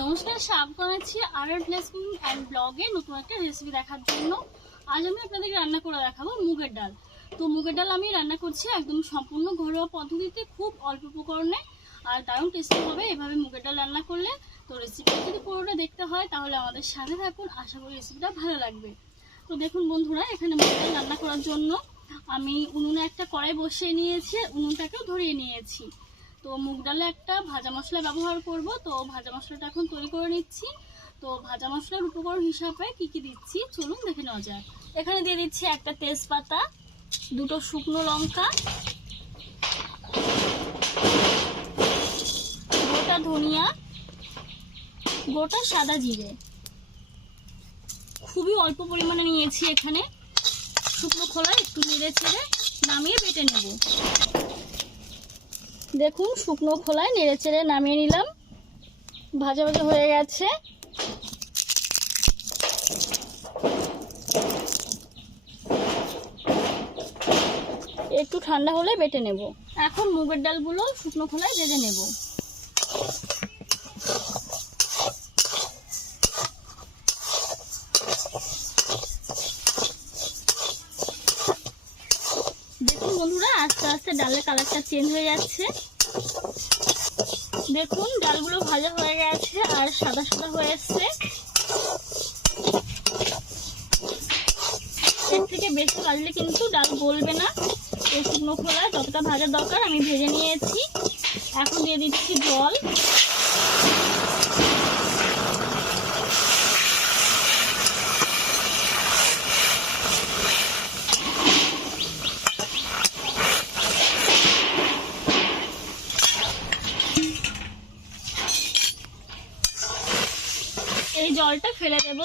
নমস্কার, স্বাগত জানাচ্ছি আরআর ব্লেসিং অ্যান্ড ব্লগে নতুন একটা রেসিপি দেখার জন্য। আজ আমি আপনাদেরকে রান্না করে দেখাবো মুগের ডাল। তো মুগের ডাল আমি রান্না করছি একদম সম্পূর্ণ ঘরোয়া পদ্ধতিতে, খুব অল্প উপকরণে, আর দারুণ টেস্টি হবে এভাবে মুগের ডাল রান্না করলে। তো রেসিপিটা যদি পুরোটা দেখতে হয় তাহলে আমাদের সাথে থাকুন, আশা করি রেসিপিটা ভালো লাগবে। তো দেখুন বন্ধুরা, এখানে মুগের ডাল রান্না করার জন্য আমি উনুনে একটা কড়াই বসিয়ে নিয়েছি, উনুনটাকেও ধরিয়ে নিয়েছি। তো মুগ ডালে একটা ভাজা মশলা ব্যবহার করব, তো ভাজা মশলাটা এখন তৈরি করে নিচ্ছি। তো ভাজা মশলার উপকরণ হিসাবে কি কি দিচ্ছি চলুন দেখে নেওয়া যাক। এখানে দিয়ে দিচ্ছি একটা তেজপাতা, দুটো শুকনো লঙ্কা, গোটা ধনিয়া, গোটা সাদা জিরে, খুবই অল্প পরিমাণে নিয়েছি। এখানে শুকনো খোলা একটু নেড়ে ছেড়ে নামিয়ে বেটে নেব। দেখুন শুকনো খোলায় নেড়ে চেড়ে নামিয়ে নিলাম, ভাজা ভাজা হয়ে গেছে। একটু ঠান্ডা হলে বেটে নেব। এখন মুগের ডালগুলো শুকনো খোলায় ভেজে নেব। দেখুন বন্ধুরা, আস্তে আস্তে ডালের কালারটা চেঞ্জ হয়ে যাচ্ছে। দেখুন ডালগুলো ভাজা হয়ে গেছে আর সাদা সাদা হয়ে এসছে। এর থেকে বেশি ভাজলে কিন্তু ডাল গলবে না। এই শুকনো খোলা যতটা ভাজার দরকার আমি ভেজে নিয়েছি। এখন দিয়ে দিচ্ছি জল। এই জলটা ফেলে দেব।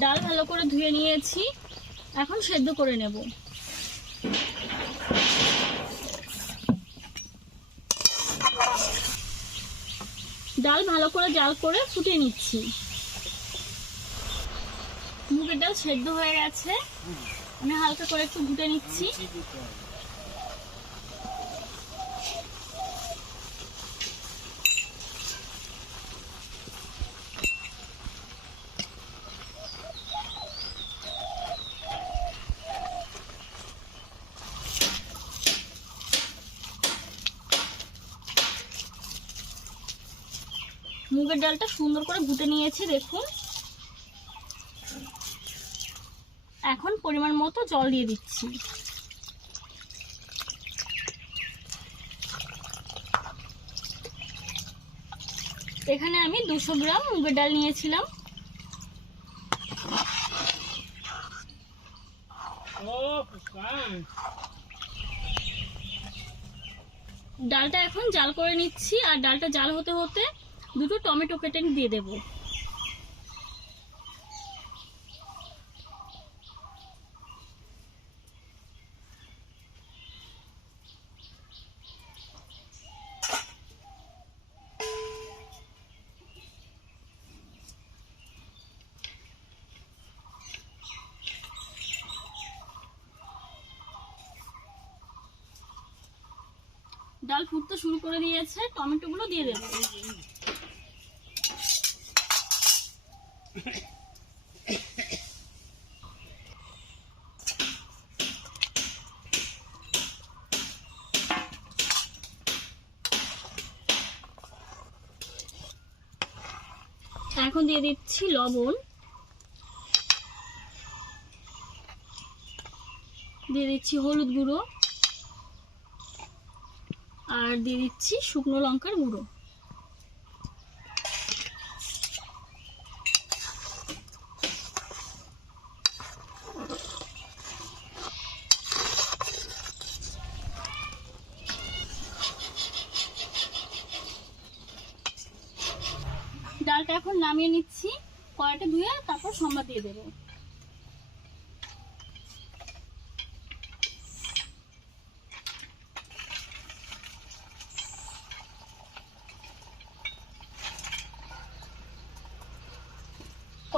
ডাল ভালো করে ধুয়ে নিয়েছি, এখন সেদ্ধ করে নেব। ডাল ভালো করে জাল করে ফুটিয়ে নিচ্ছি। মুগের ডাল সেদ্ধ হয়ে গেছে, আমি হালকা করে একটু ঘুটে নিচ্ছি। মুগের ডালটা সুন্দর করে ঘুটে নিয়েছি দেখুন। এখন পরিমাণ মতো জল দিয়ে দিচ্ছি। এখানে আমি 200 গ্রাম মুগের ডাল নিয়েছিলাম। ডালটা এখন জাল করে নিচ্ছি, আর ডালটা জাল হতে হতে দুটো টমেটো কেটে দিয়ে দেব। ডাল ফুটতে শুরু করে দিয়েছে, টমেটোগুলো দিয়ে দেব। এখন দিয়ে দিচ্ছি লবণ, দিয়ে দিচ্ছি হলুদ গুঁড়ো, আর দিয়ে দিচ্ছি শুকনো লঙ্কার গুঁড়ো। ডালটা এখন নামিয়ে নিচ্ছি, কড়াইটা ধুয়ে তারপর সম্বাদ দিয়ে দেবো।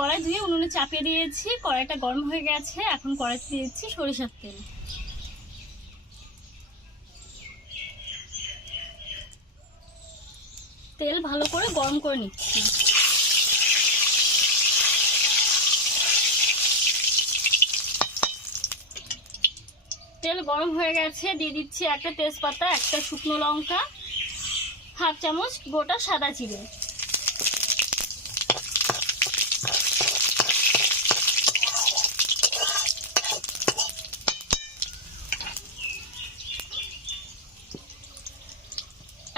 কড়াই ধুয়ে উনুনে চাপিয়ে দিয়েছি, কড়াইটা গরম হয়ে গেছে। এখন কড়াইতে দিয়েছি সরিষার তেল। তেল ভালো করে গরম করে নিচ্ছি। তেল গরম হয়ে গেছে, দিয়ে দিচ্ছি একটা তেজপাতা, একটা শুকনো লঙ্কা, হাফ চামচ গোটা সাদা জিরে।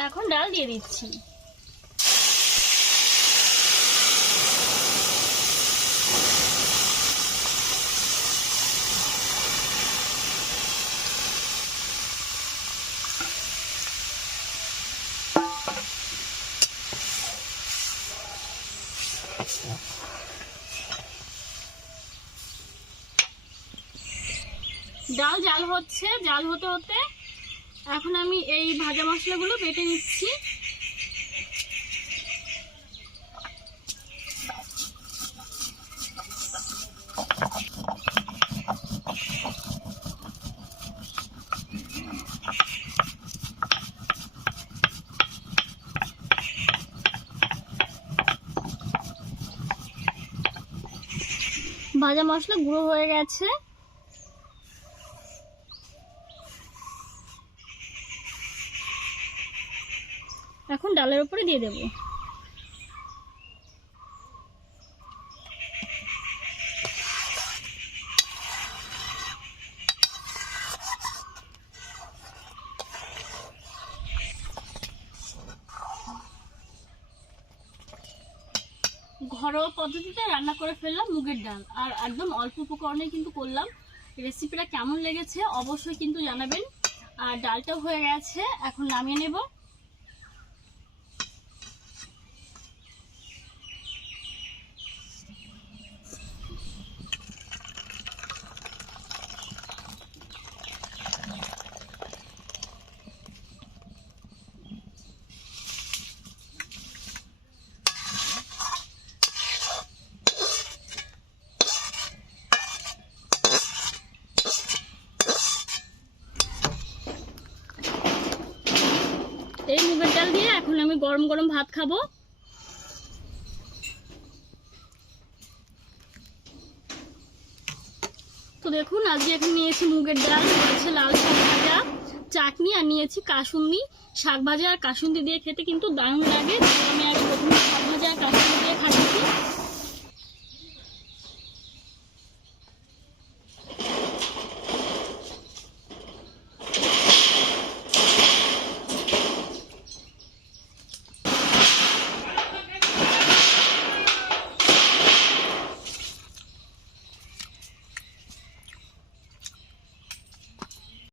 এখন ডাল দিয়ে দিচ্ছি। ডাল জাল হচ্ছে, জাল হতে হতে এখন আমি এই ভাজা মশলাগুলো বেটে নিচ্ছি। ভাজা মশলা গুঁড়ো হয়ে গেছে। এখন ডালের উপরে দিয়ে দেব। ঘরোয়া পদ্ধতিতে রান্না করে ফেললাম মুগের ডাল, আর একদম অল্প উপকরণে কিন্তু করলাম। রেসিপিটা কেমন লেগেছে অবশ্যই কিন্তু জানাবেন। আর ডালটাও হয়ে গেছে, এখন নামিয়ে নেব। এই মুগের ডাল দিয়ে এখন আমি গরম গরম ভাত খাবো। তো দেখুন, আজকে এখন নিয়েছি মুগের ডাল, নিয়েছি লাল শাক ভাজা, চাটনি, আর নিয়েছি কাসুন্দি। শাক ভাজা আর কাসুন্দি দিয়ে খেতে কিন্তু দারুণ লাগে। আমি আগে প্রথমে শাক ভাজা আর কাসুন্দি দিয়ে খাচ্ছি।